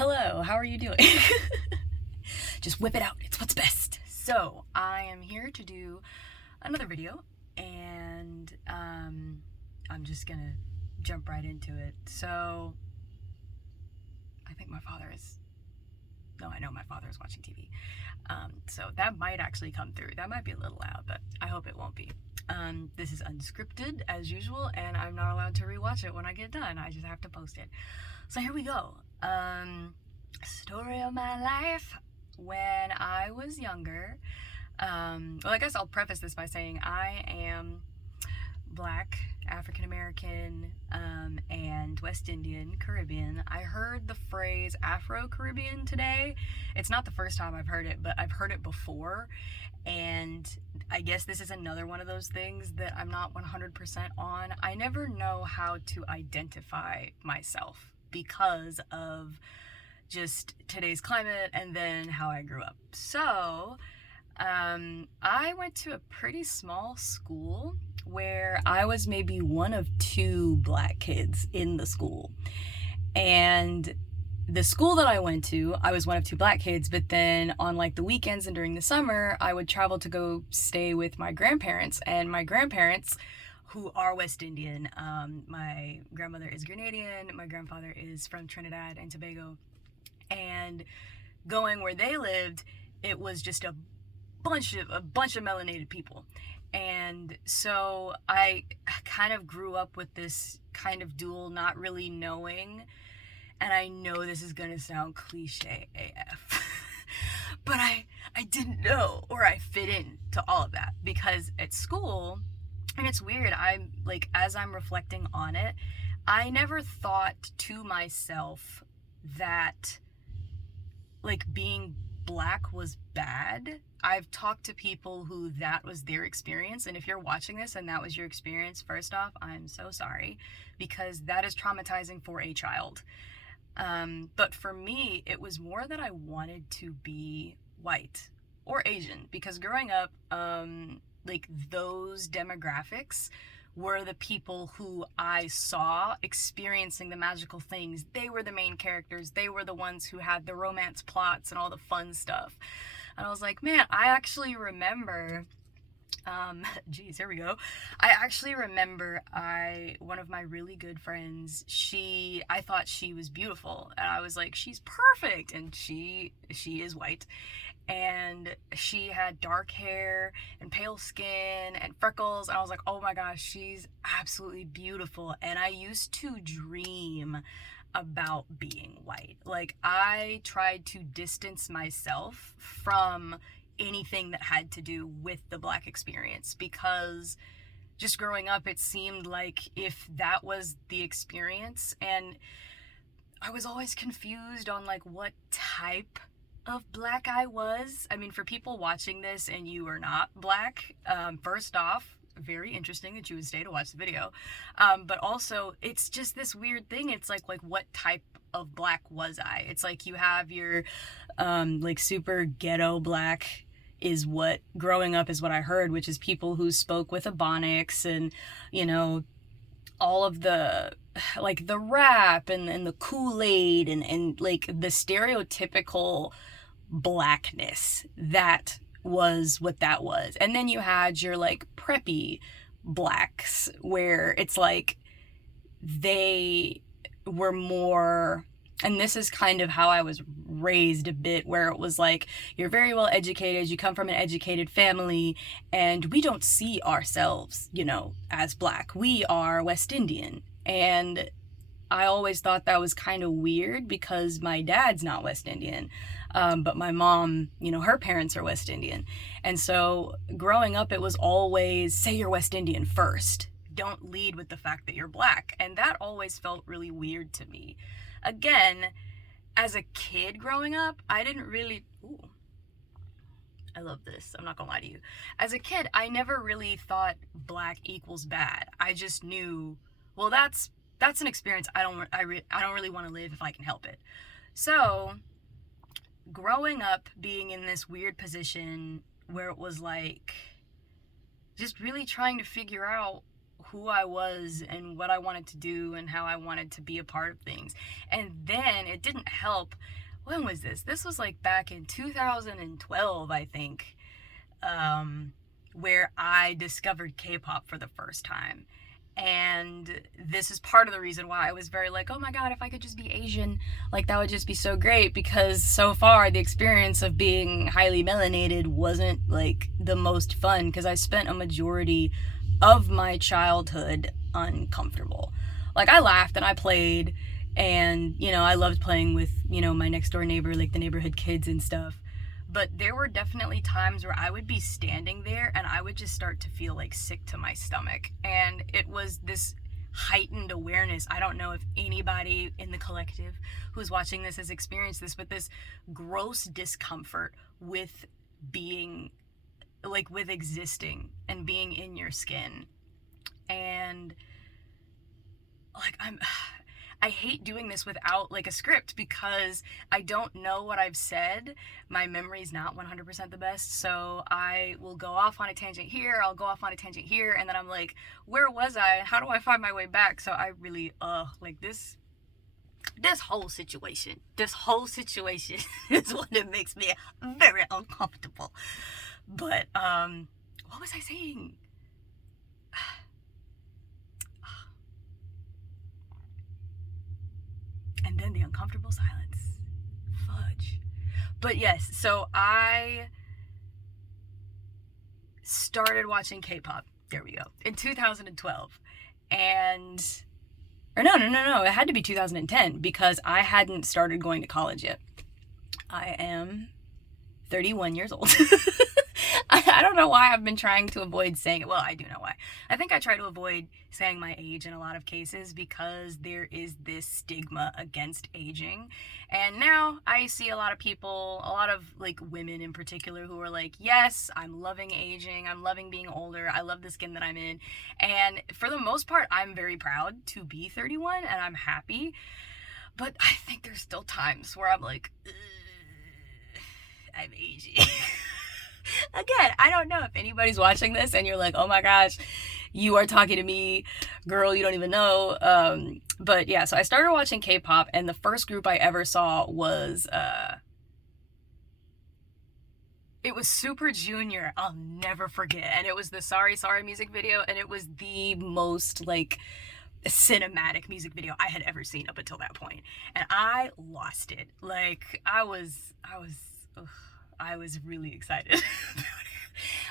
Hello, how are you doing? Just whip it out. It's what's best. So, I am here to do another video, and I'm just gonna jump right into it. So, I think my father is. No, I know my father is watching TV. So that might actually come through. That might be a little loud, but I hope it won't be. This is unscripted as usual, and I'm not allowed to rewatch it when I get done. I just have to post it. So here we go. Story of my life when I was younger. Well, I guess I'll preface this by saying I am Black, African American, and West Indian, Caribbean. I heard the phrase Afro-Caribbean today. It's not the first time I've heard it, but I've heard it before, and I guess this is another one of those things that I'm not 100% on. I never know how to identify myself because of just today's climate and then how I grew up. So, I went to a pretty small school where I was maybe one of two Black kids in the school. And the school that I went to, I was one of two Black kids, but then on like the weekends and during the summer, I would travel to go stay with my grandparents. And my grandparents, who are West Indian, my grandmother is Grenadian, my grandfather is from Trinidad and Tobago. And going where they lived, it was just a bunch of melanated people. And so I kind of grew up with this kind of dual, not really knowing, and I know this is gonna sound cliche AF, but I didn't know, or I fit in to all of that, because at school, and it's weird, I'm like, as I'm reflecting on it, I never thought to myself that like being Black was bad. I've talked to people who that was their experience, and if you're watching this and that was your experience, first off, I'm so sorry, because that is traumatizing for a child. But for me, it was more that I wanted to be white or Asian, because growing up, like those demographics were the people who I saw experiencing the magical things. They were the main characters. They were the ones who had the romance plots and all the fun stuff. And I was like, man, I actually remember, here we go. I actually remember one of my really good friends, I thought she was beautiful. And I was like, she's perfect. And she is white. And she had dark hair and pale skin and freckles, and I was like, oh my gosh, she's absolutely beautiful. And I used to dream about being white. Like, I tried to distance myself from anything that had to do with the Black experience, because just growing up, it seemed like if that was the experience, and I was always confused on like what type of Black I was. I mean, for people watching this and you are not Black, first off, very interesting that you would stay to watch the video. But also, it's just this weird thing. It's like what type of Black was I? It's like you have your like super ghetto Black is what growing up is what I heard, which is people who spoke with Ebonics and, you know, all of the like the rap and the Kool-Aid and like the stereotypical Blackness. That was what that was. And then you had your like preppy Blacks, where it's like they were more, and this is kind of how I was raised a bit, where it was like, you're very well educated, you come from an educated family, and we don't see ourselves, you know, as Black. We are West Indian. And I always thought that was kind of weird, because my dad's not West Indian, but my mom, you know, her parents are West Indian. And so growing up, it was always, say you're West Indian first. Don't lead with the fact that you're Black. And that always felt really weird to me. Again, as a kid growing up, I didn't really... Ooh, I love this. I'm not gonna lie to you. As a kid, I never really thought Black equals bad. I just knew, well, that's an experience I don't really want to live if I can help it. So, growing up, being in this weird position where it was like just really trying to figure out who I was and what I wanted to do and how I wanted to be a part of things. And then it didn't help. When was this? This was like back in 2012, I think, where I discovered K-pop for the first time. And this is part of the reason why I was very like, oh my god, if I could just be Asian, like that would just be so great, because so far the experience of being highly melanated wasn't like the most fun, because I spent a majority of my childhood uncomfortable. Like, I laughed and I played, and I loved playing with my next door neighbor, like the neighborhood kids and stuff. But there were definitely times where I would be standing there and I would just start to feel like sick to my stomach. And it was this heightened awareness. I don't know if anybody in the collective who's watching this has experienced this, but this gross discomfort with being, like, with existing and being in your skin. And like, I hate doing this without like a script, because I don't know what I've said. My memory's not 100% the best, so I will go off on a tangent here, I'll go off on a tangent here, and then I'm like, where was I? How do I find my way back? So I really, like this whole situation is what it makes me very uncomfortable. But, what was I saying? And then the uncomfortable silence. Fudge. But yes, so I started watching K-pop, there we go, in 2012. And, or no, it had to be 2010, because I hadn't started going to college yet. I am 31 years old. I don't know why I've been trying to avoid saying it. Well, I do know why. I think I try to avoid saying my age in a lot of cases, because there is this stigma against aging. And now I see a lot of people, a lot of like women in particular, who are like, yes, I'm loving aging, I'm loving being older, I love the skin that I'm in. And for the most part, I'm very proud to be 31 and I'm happy. But I think there's still times where I'm like, I'm aging. Again, I don't know if anybody's watching this and you're like, oh my gosh, you are talking to me, girl, you don't even know. But yeah, so I started watching K-pop, and the first group I ever saw was, it was Super Junior. I'll never forget. And it was the Sorry Sorry music video, and it was the most like cinematic music video I had ever seen up until that point. And I lost it. Like, I was really excited.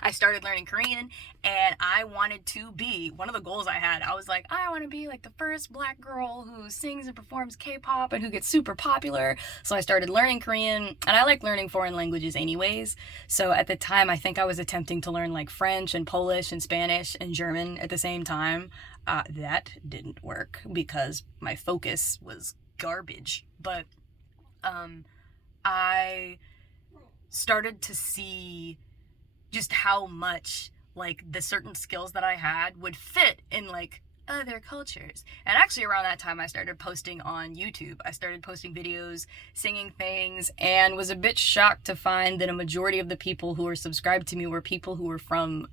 I started learning Korean, and I wanted to be, one of the goals I had, I was like, I want to be like the first black girl who sings and performs K-pop and who gets super popular. So I started learning Korean, and I like learning foreign languages anyways. So at the time, I think I was attempting to learn like French and Polish and Spanish and German at the same time. That didn't work because my focus was garbage. But I started to see just how much like the certain skills that I had would fit in like other cultures. And actually around that time I started posting on YouTube. I started posting videos, singing things, and was a bit shocked to find that a majority of the people who were subscribed to me were people who were from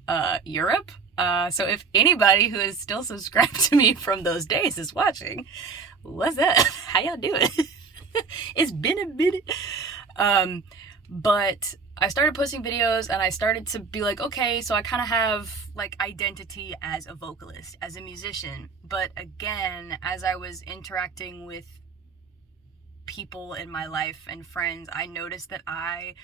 Europe. So if anybody who is still subscribed to me from those days is watching, what's up? How y'all doing? It's been a minute. But I started posting videos, and I started to be like, okay, so I kind of have like identity as a vocalist, as a musician. But again, as I was interacting with people in my life and friends, I noticed that I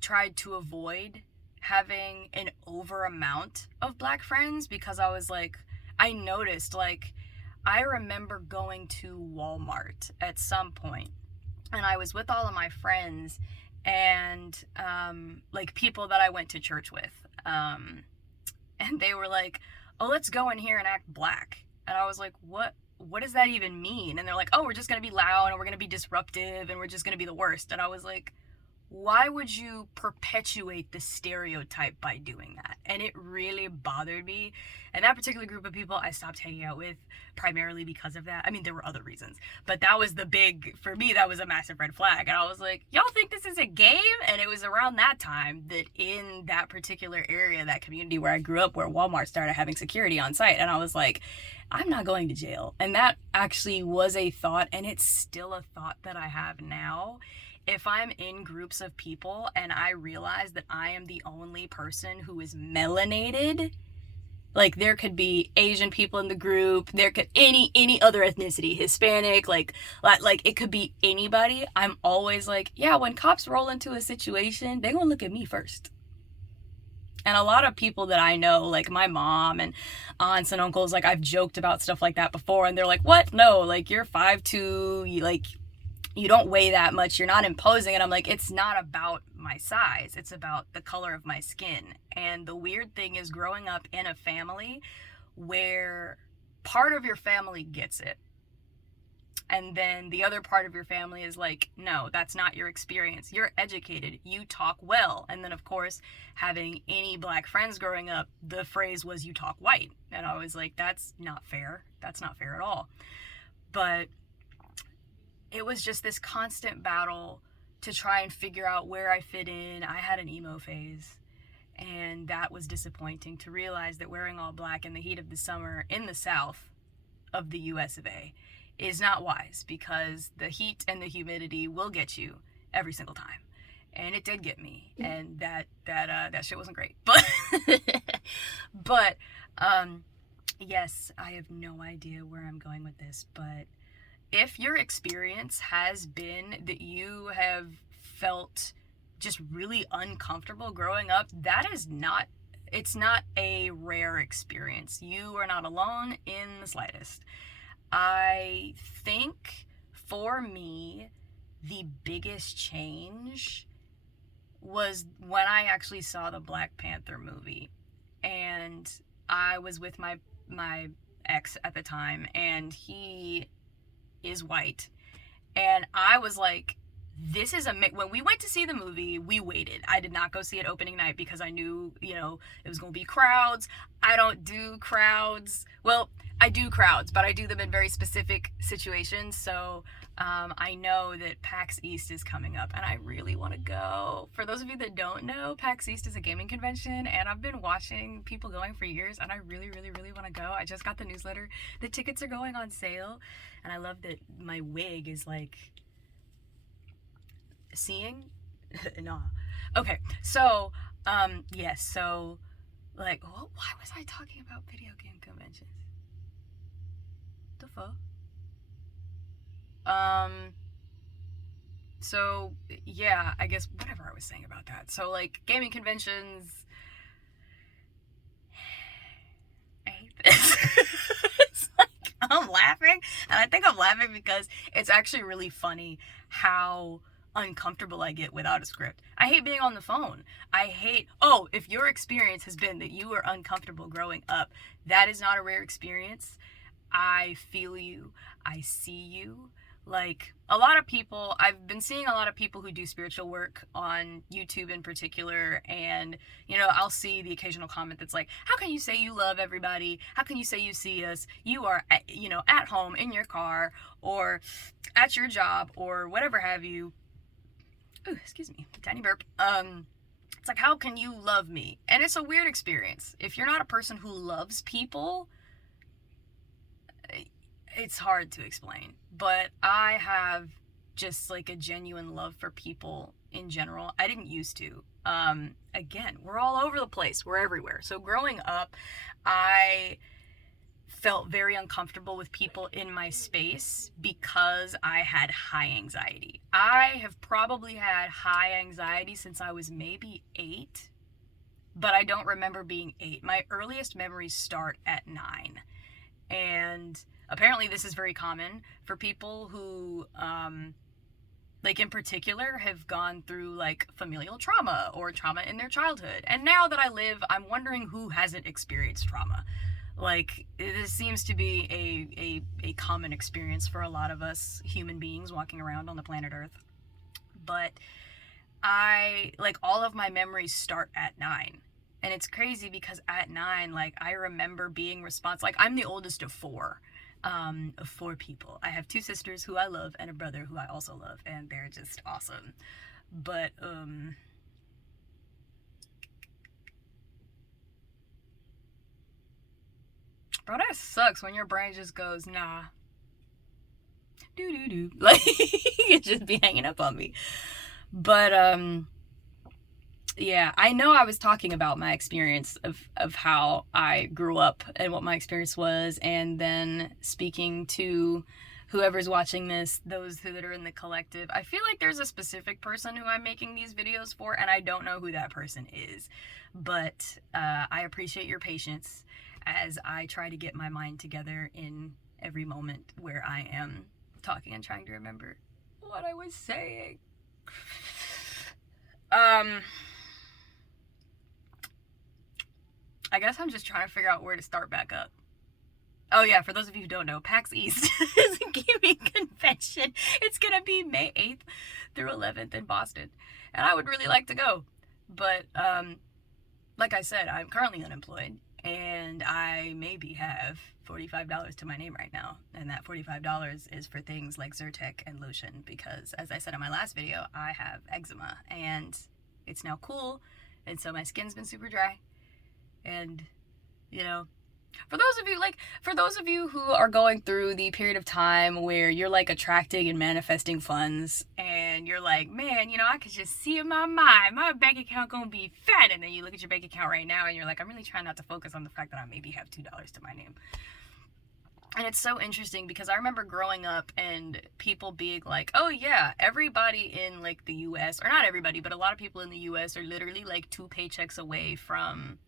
tried to avoid having an over amount of black friends, because I was like, I noticed, like, I remember going to Walmart at some point, and I was with all of my friends, and like people that I went to church with, and they were like, oh, let's go in here and act black. And I was like, what does that even mean? And they're like, oh, we're just gonna be loud, and we're gonna be disruptive, and we're just gonna be the worst. And I was like, why would you perpetuate the stereotype by doing that? And it really bothered me. And that particular group of people I stopped hanging out with primarily because of that. I mean, there were other reasons, but that was the big, for me, that was a massive red flag. And I was like, y'all think this is a game? And it was around that time that in that particular area, that community where I grew up, where Walmart started having security on site. And I was like, I'm not going to jail. And that actually was a thought, and it's still a thought that I have now. If I'm in groups of people and I realize that I am the only person who is melanated, like there could be Asian people in the group, there could any other ethnicity, Hispanic, like it could be anybody. I'm always like, yeah, when cops roll into a situation, they gonna look at me first. And a lot of people that I know, like my mom and aunts and uncles, like I've joked about stuff like that before, and they're like, what? No, like you're 5'2", you don't weigh that much, you're not imposing. And I'm like, it's not about my size, it's about the color of my skin. And the weird thing is, growing up in a family where part of your family gets it, and then the other part of your family is like, no, that's not your experience, you're educated, you talk well. And then of course, having any black friends growing up, the phrase was, you talk white. And I was like, that's not fair at all. But it was just this constant battle to try and figure out where I fit in. I had an emo phase, and that was disappointing, to realize that wearing all black in the heat of the summer in the south of the US of A is not wise, because the heat and the humidity will get you every single time. And it did get me, and that shit wasn't great. But yes, I have no idea where I'm going with this, but if your experience has been that you have felt just really uncomfortable growing up, it's not a rare experience. You are not alone in the slightest. I think for me, the biggest change was when I actually saw the Black Panther movie, and I was with my ex at the time, and he is white, and I was like, this is when we went to see the movie, we waited. I did not go see it opening night because I knew, it was going to be crowds. I don't do crowds. Well, I do crowds, but I do them in very specific situations. So I know that PAX East is coming up, and I really want to go. For those of you that don't know, PAX East is a gaming convention, and I've been watching people going for years, and I really, really, really want to go. I just got the newsletter. The tickets are going on sale, and I love that my wig is like seeing. No. Okay, so yes, so like, why was I talking about video game conventions? The fuck? So yeah, I guess whatever I was saying about that. So like, gaming conventions, I hate this. It's like, I'm laughing, and I think I'm laughing because it's actually really funny how uncomfortable I get without a script. I hate being on the phone. If your experience has been that you were uncomfortable growing up, that is not a rare experience. I feel you. I see you. Like, a lot of people, I've been seeing a lot of people who do spiritual work on YouTube in particular, and, I'll see the occasional comment that's like, how can you say you love everybody? How can you say you see us? You are, at home, in your car, or at your job, or whatever have you. Ooh, excuse me, tiny burp. It's like, how can you love me? And it's a weird experience. If you're not a person who loves people, it's hard to explain. But I have just like a genuine love for people in general. I didn't used to. Again, we're all over the place. We're everywhere. So growing up, I felt very uncomfortable with people in my space because I had high anxiety. I have probably had high anxiety since I was maybe 8, but I don't remember being 8. My earliest memories start at 9. And apparently this is very common for people who, in particular, have gone through, like, familial trauma or trauma in their childhood. And now that I live, I'm wondering who hasn't experienced trauma. Like, this seems to be a common experience for a lot of us human beings walking around on the planet Earth. But like, all of my memories start at 9. And it's crazy because at 9, like, I remember being responsible. Like, I'm the oldest of 4 people. I have 2 sisters who I love and a brother who I also love, and they're just awesome. But, bro, that sucks when your brain just goes, nah, doo doo doo. Like, it just be hanging up on me. But, yeah, I know I was talking about my experience of how I grew up and what my experience was, and then speaking to whoever's watching this, those that are in the collective. I feel like there's a specific person who I'm making these videos for, and I don't know who that person is. But I appreciate your patience as I try to get my mind together in every moment where I am talking and trying to remember what I was saying. I guess I'm just trying to figure out where to start back up. Oh yeah, for those of you who don't know, PAX East is a gaming convention. It's gonna be May 8th through 11th in Boston, and I would really like to go. But like I said, I'm currently unemployed, and I maybe have $45 to my name right now, and that $45 is for things like Zyrtec and lotion, because as I said in my last video, I have eczema, and it's now cool, and so my skin's been super dry. And, you know, for those of you who are going through the period of time where you're like attracting and manifesting funds, and you're like, man, you know, I could just see in my mind, my bank account gonna be fat. And then you look at your bank account right now and you're like, I'm really trying not to focus on the fact that I maybe have $2 to my name. And it's so interesting because I remember growing up and people being like, oh yeah, everybody in like the US, or not everybody, but a lot of people in the US are literally like 2 paychecks away from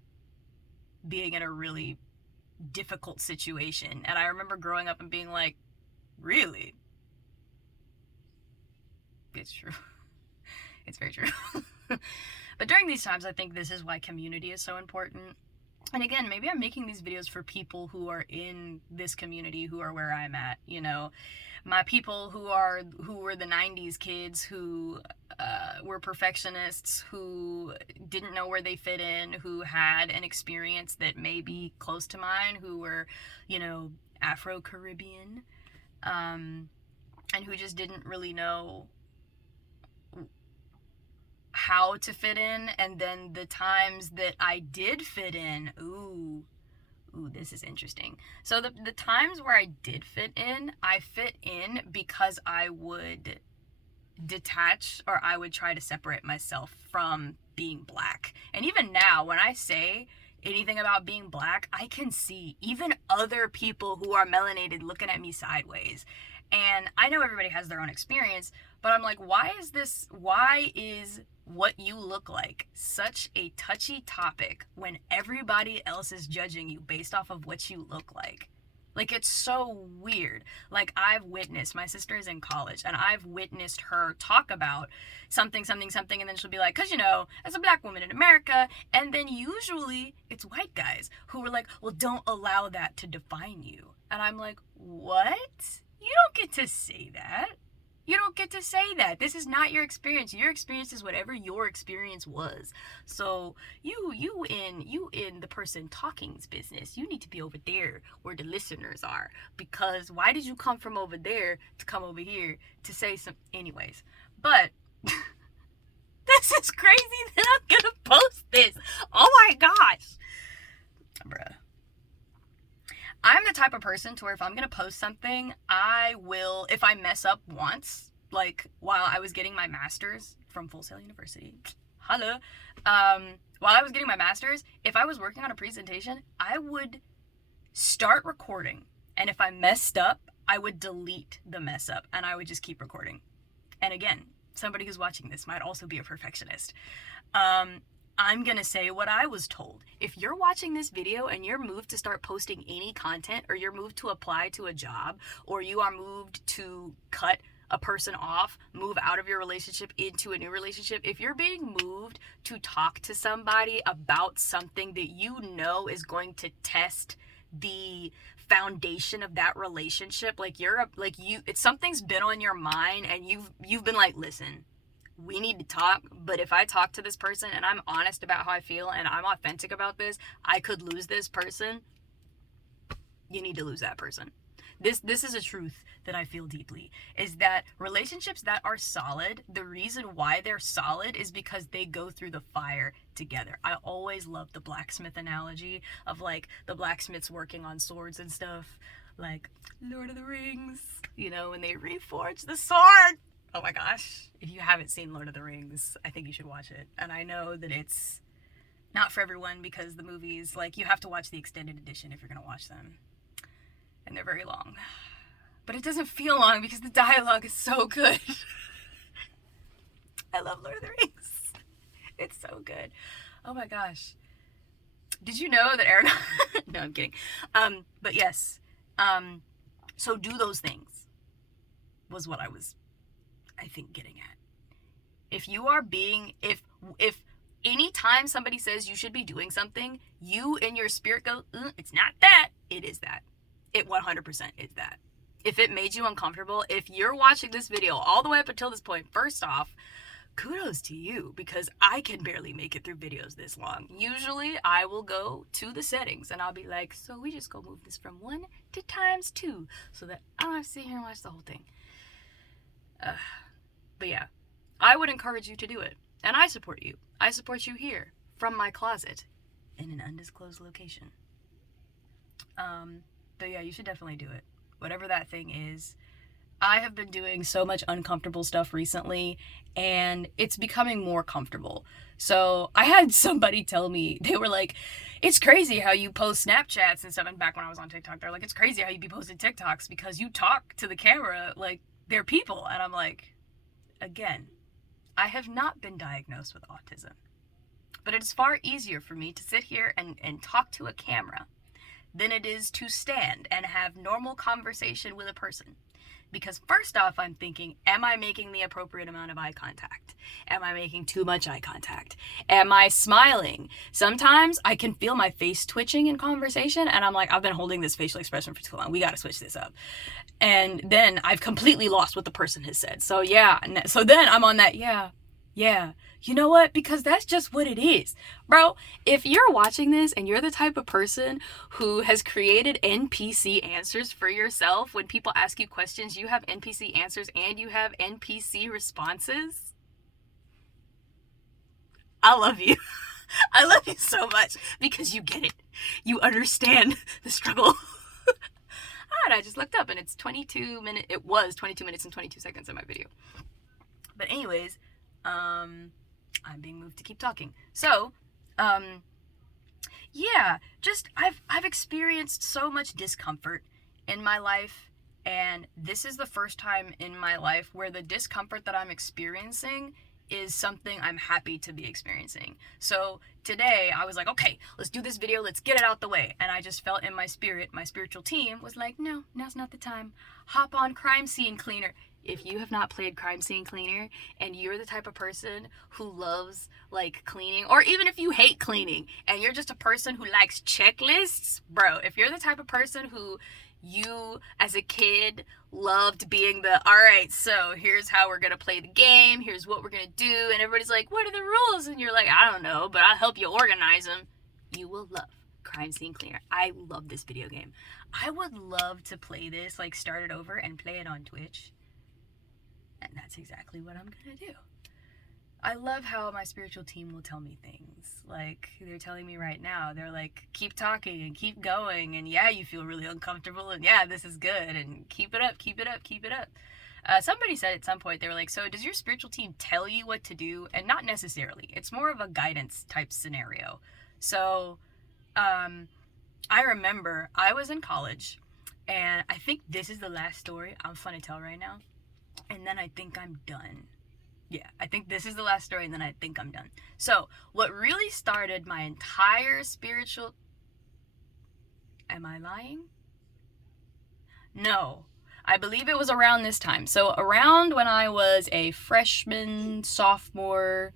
being in a really difficult situation. And I remember growing up and being like, really? It's true. It's very true. But during these times, I think this is why community is so important. And again, maybe I'm making these videos for people who are in this community, who are where I'm at, you know, my people who were the 90s kids, who were perfectionists, who didn't know where they fit in, who had an experience that may be close to mine, who were, you know, Afro-Caribbean, and who just didn't really know how to fit in. And then the times that I did fit in, ooh, this is interesting. So the times where I did fit in, I fit in because I would detach, or I would try to separate myself from being black. And even now, when I say anything about being black, I can see even other people who are melanated looking at me sideways. And I know everybody has their own experience, but I'm like, why is what you look like such a touchy topic when everybody else is judging you based off of what you look like? Like, it's so weird. Like, I've witnessed, my sister is in college, and I've witnessed her talk about something, and then she'll be like, because, you know, as a black woman in America, and then usually it's white guys who are like, well, don't allow that to define you. And I'm like, what? You don't get to say that. You don't get to say that. This is not your experience. Your experience is whatever your experience was. So you in the person talking's business. You need to be over there where the listeners are. Because why did you come from over there to come over here to say some... Anyways. But this is crazy that I'm gonna post this. Oh my gosh. Bruh. I'm the type of person to where if I'm going to post something, I will, if I mess up once, like while I was getting my master's from Full Sail University, holla, while I was getting my master's, if I was working on a presentation, I would start recording. And if I messed up, I would delete the mess up and I would just keep recording. And again, somebody who's watching this might also be a perfectionist. I'm gonna say what I was told. If you're watching this video and you're moved to start posting any content, or you're moved to apply to a job, or you are moved to cut a person off, move out of your relationship into a new relationship, if you're being moved to talk to somebody about something that you know is going to test the foundation of that relationship, like something's been on your mind and you've been like, listen, we need to talk, but if I talk to this person and I'm honest about how I feel and I'm authentic about this, I could lose this person. You need to lose that person. This is a truth that I feel deeply, is that relationships that are solid, the reason why they're solid is because they go through the fire together. I always love the blacksmith analogy of like the blacksmiths working on swords and stuff, like Lord of the Rings, you know, when they reforge the sword. Oh my gosh, if you haven't seen Lord of the Rings, I think you should watch it. And I know that it's not for everyone because the movies, like, you have to watch the extended edition if you're gonna watch them, and they're very long. But it doesn't feel long because the dialogue is so good. I love Lord of the Rings. It's so good. Oh my gosh. Did you know that Aaron... No, I'm kidding. But yes. So do those things was what I was, I think, getting at. If you are being... If anytime somebody says you should be doing something, you in your spirit go, it's not that. It is that. It 100% is that. If it made you uncomfortable, if you're watching this video all the way up until this point, first off, kudos to you, because I can barely make it through videos this long. Usually I will go to the settings and I'll be like, so we just go move this from 1 to ×2 so that I don't have to sit here and watch the whole thing. But yeah, I would encourage you to do it. And I support you. I support you here from my closet in an undisclosed location. But yeah, you should definitely do it. Whatever that thing is. I have been doing so much uncomfortable stuff recently, and it's becoming more comfortable. So I had somebody tell me, they were like, it's crazy how you post Snapchats and stuff. And back when I was on TikTok, they're like, it's crazy how you be posting TikToks because you talk to the camera like they're people. And I'm like, again, I have not been diagnosed with autism. But it's far easier for me to sit here and talk to a camera than it is to stand and have normal conversation with a person. Because first off, I'm thinking, am I making the appropriate amount of eye contact? Am I making too much eye contact? Am I smiling? Sometimes I can feel my face twitching in conversation, and I'm like, I've been holding this facial expression for too long. We got to switch this up. And then I've completely lost what the person has said. So yeah, so then I'm on that, yeah. You know what? Because that's just what it is. Bro, if you're watching this and you're the type of person who has created NPC answers for yourself, when people ask you questions, you have NPC answers and you have NPC responses, I love you. I love you so much because you get it. You understand the struggle. And I just looked up and it's 22 minutes. It was 22 minutes and 22 seconds in my video. But anyways, I'm being moved to keep talking. So, yeah, just I've experienced so much discomfort in my life, and this is the first time in my life where the discomfort that I'm experiencing is something I'm happy to be experiencing. So today I was like, okay, let's do this video, let's get it out the way. And I just felt in my spirit, my spiritual team was like, no, now's not the time. Hop on Crime Scene Cleaner. If you have not played Crime Scene Cleaner and you're the type of person who loves like cleaning, or even if you hate cleaning and you're just a person who likes checklists, bro, if you're the type of person who you as a kid loved being the, all right, so here's how we're gonna play the game, here's what we're gonna do, and everybody's like, what are the rules? And you're like, I don't know, but I'll help you organize them. You will love Crime Scene Cleaner. I love this video game. I would love to play this, like start it over and play it on Twitch. And that's exactly what I'm gonna do. I love how my spiritual team will tell me things. Like, they're telling me right now, they're like, keep talking and keep going, and yeah, you feel really uncomfortable, and yeah, this is good, and keep it up, keep it up, keep it up. Somebody said at some point, they were like, so does your spiritual team tell you what to do? And not necessarily. It's more of a guidance type scenario. So, I remember I was in college, and I think this is the last story I'm fun to tell right now. And then I think I'm done. Yeah, I think this is the last story and then I think I'm done. So, what really started my entire spiritual... Am I lying? No. I believe it was around this time. So, around when I was a freshman, sophomore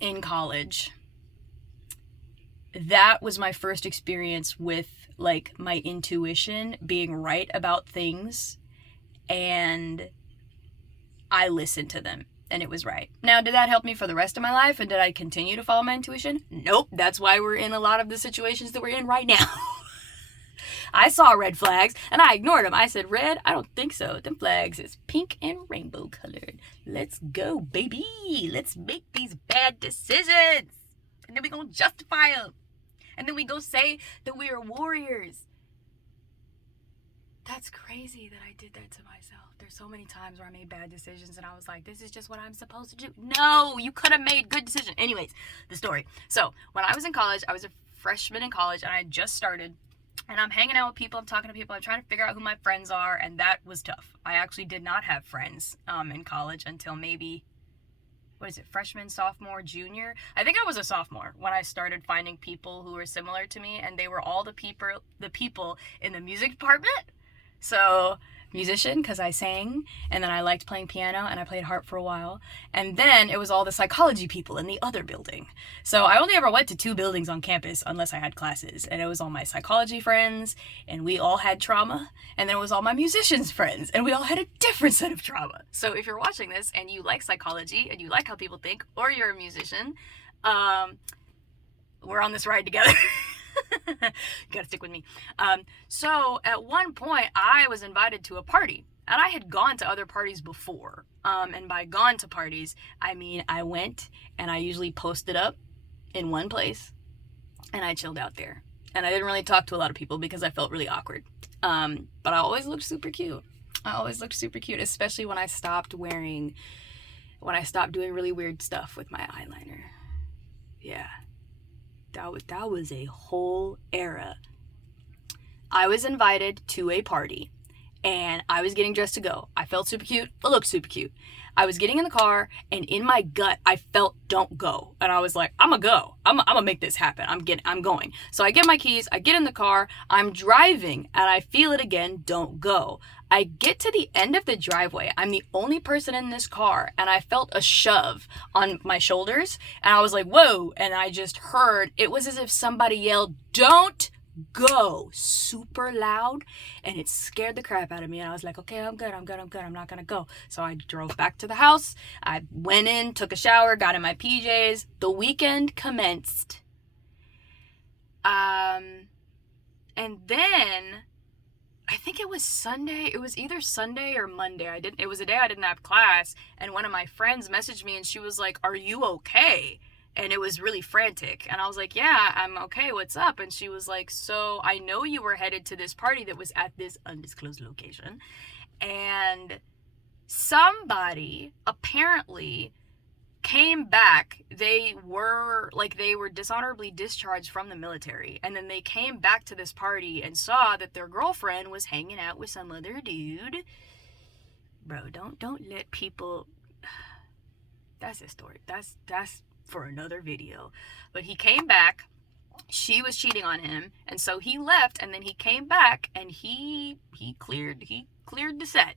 in college, that was my first experience with, like, my intuition being right about things. And I listened to them. and it was right. Now, did that help me for the rest of my life, and did I continue to follow my intuition? Nope. That's why we're in a lot of the situations that we're in right now. I saw red flags, and I ignored them. I said, red? I don't think so. Them flags is pink and rainbow colored. Let's go, baby. Let's make these bad decisions. And then we gonna justify them. And then we go say that we are warriors. That's crazy that I did that to myself. There's so many times where I made bad decisions and I was like, this is just what I'm supposed to do. No, you could have made good decisions. Anyways, the story. So when I was in college, I was a freshman in college and I had just started. And I'm hanging out with people, I'm talking to people, I'm trying to figure out who my friends are, and that was tough. I actually did not have friends in college until maybe, freshman, sophomore, junior? I think I was a sophomore when I started finding people who were similar to me, and they were all the people in the music department. So, musician, because I sang, and then I liked playing piano, and I played harp for a while, and then it was all the psychology people in the other building. So I only ever went to 2 buildings on campus unless I had classes, and it was all my psychology friends, and we all had trauma, and then it was all my musicians friends, and we all had a different set of trauma. So if you're watching this, and you like psychology, and you like how people think, or you're a musician, we're on this ride together. You gotta stick with me. So at one point I was invited to a party, and I had gone to other parties before. And by gone to parties, I mean I went and I usually posted up in one place and I chilled out there. And I didn't really talk to a lot of people because I felt really awkward. But I always looked super cute. Especially when I stopped doing really weird stuff with my eyeliner. Yeah. That was a whole era. I was invited to a party, and I was getting dressed to go. I felt super cute. I looked super cute. I was getting in the car, and in my gut, I felt don't go. And I was like, I'm gonna go. I'm gonna make this happen. I'm going. So I get my keys. I get in the car. I'm driving, and I feel it again. Don't go. I get to the end of the driveway. I'm the only person in this car, and I felt a shove on my shoulders, and I was like, whoa, and I just heard, it was as if somebody yelled, don't go, super loud, and it scared the crap out of me, and I was like, okay, I'm good, I'm not gonna go. So I drove back to the house, I went in, took a shower, got in my PJs, the weekend commenced, and then I think it was Sunday. It was either Sunday or Monday. It was a day I didn't have class, and one of my friends messaged me and she was like, "Are you okay?" And it was really frantic. And I was like, "Yeah, I'm okay. What's up?" And she was like, "So I know you were headed to this party that was at this undisclosed location, and somebody apparently came back. They were dishonorably discharged from the military, and then they came back to this party and saw that their girlfriend was hanging out with some other dude." Bro, don't let people, that's a story, that's for another video. But he came back, she was cheating on him, and so he left, and then he came back, and he cleared the set.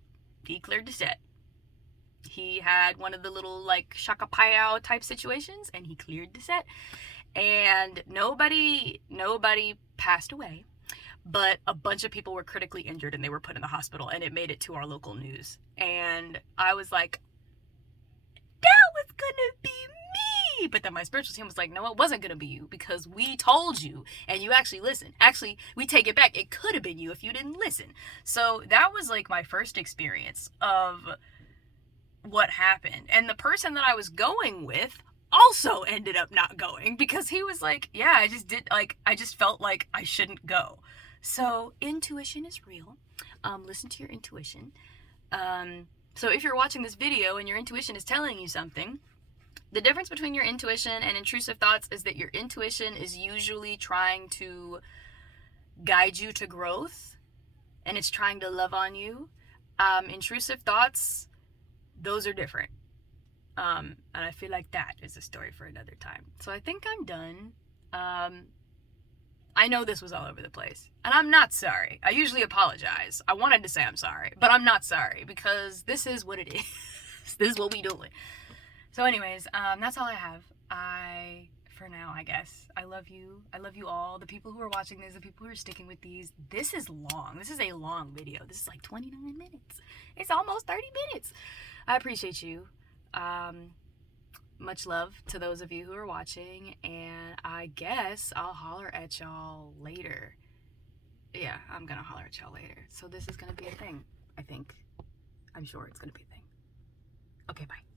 He had one of the little like shaka payao type situations, and he cleared the set, and nobody passed away, but a bunch of people were critically injured, and they were put in the hospital, and it made it to our local news. And I was like, that was gonna be me. But then my spiritual team was like, no, it wasn't gonna be you, because we told you and you actually listened. Actually, we take it back, it could have been you if you didn't listen. So that was like my first experience of what happened. And the person that I was going with also ended up not going, because he was like, yeah, I just felt like I shouldn't go. So intuition is real. Listen to your intuition. So if you're watching this video and your intuition is telling you something, the difference between your intuition and intrusive thoughts is that your intuition is usually trying to guide you to growth, and it's trying to love on you. Intrusive thoughts, those are different. And I feel like that is a story for another time. So I think I'm done. I know this was all over the place, and I'm not sorry. I usually apologize. I wanted to say I'm sorry, but I'm not sorry, because this is what it is. This is what we doing. So anyways, that's all I have. For now, I guess. I love you. I love you all. The people who are watching this, the people who are sticking with these. This is long. This is a long video. This is like 29 minutes. It's almost 30 minutes. I appreciate you. much love to those of you who are watching, and I guess I'll holler at y'all later. Yeah, I'm gonna holler at y'all later. So this is gonna be a thing, I think. I'm sure it's gonna be a thing. Okay, bye.